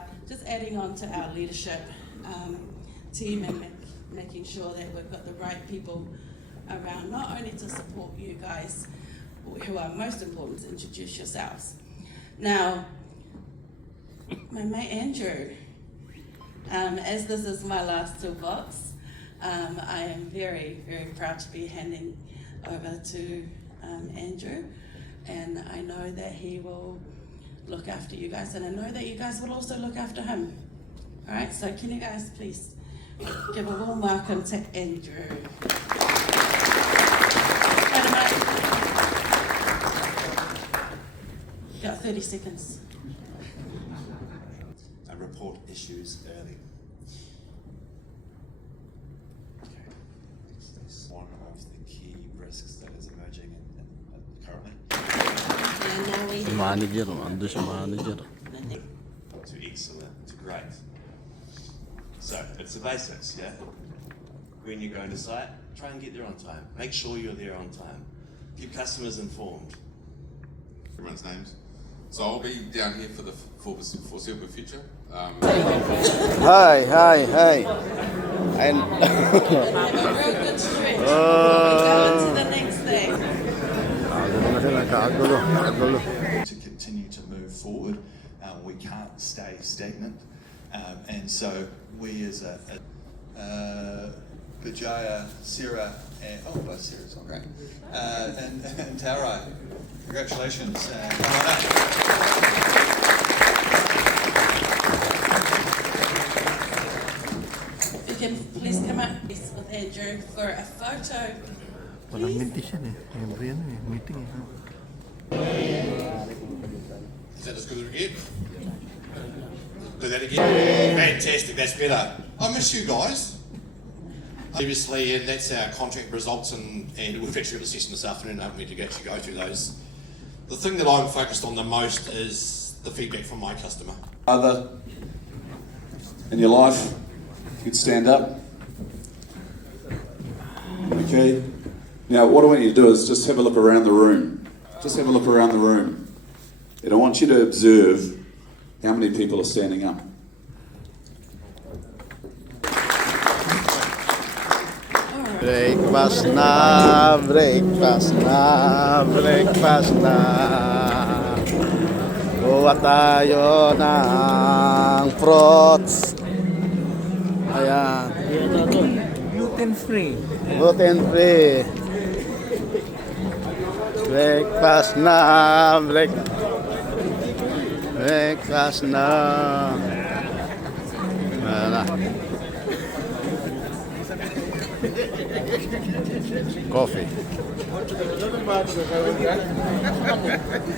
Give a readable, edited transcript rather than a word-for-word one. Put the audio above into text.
about just adding on to our leadership team and making sure that we've got the right people around, not only to support you guys, who are most important, to introduce yourselves. Now, my mate Andrew, as this is my last Toolbox, I am very, very proud to be handing over to Andrew, and I know that he will look after you guys, and I know that you guys will also look after him. All right, so can you guys please give a warm welcome to Andrew. Got 30 seconds. Report issues early. It's one of the key risks that is emerging currently. Manager, Andrew's manager. To excellent, to great. So it's the basics, yeah? When you're going to site, try and get there on time. Make sure you're there on time. Keep customers informed. Everyone's names. So I'll be down here for the foreseeable future. Hi. And Have a real good stretch. Go into the next thing. To continue to move forward, we can't stay stagnant, and so we as Vijaya, Sarah, and both Sarah's on great, and Tara, congratulations. Come on up. If you can please come up with Andrew for a photo. walang meeting siya eh. Every meeting Is that as good as we get? Do that again. Fantastic, that's better. I miss you guys. Previously, and that's our contract results, and we've actually got a session this afternoon, haven't we, to actually go through those. The thing that I'm focused on the most is the feedback from my customer. Other in your life, you could stand up. Okay. Now, what I want you to do is just have a look around the room. Just have a look around the room. And I want you to observe how many people are standing up. Breakfast na. Kuha tayo ng fruits. Ayan. Gluten free. Breakfast na. Ayan. Coffee.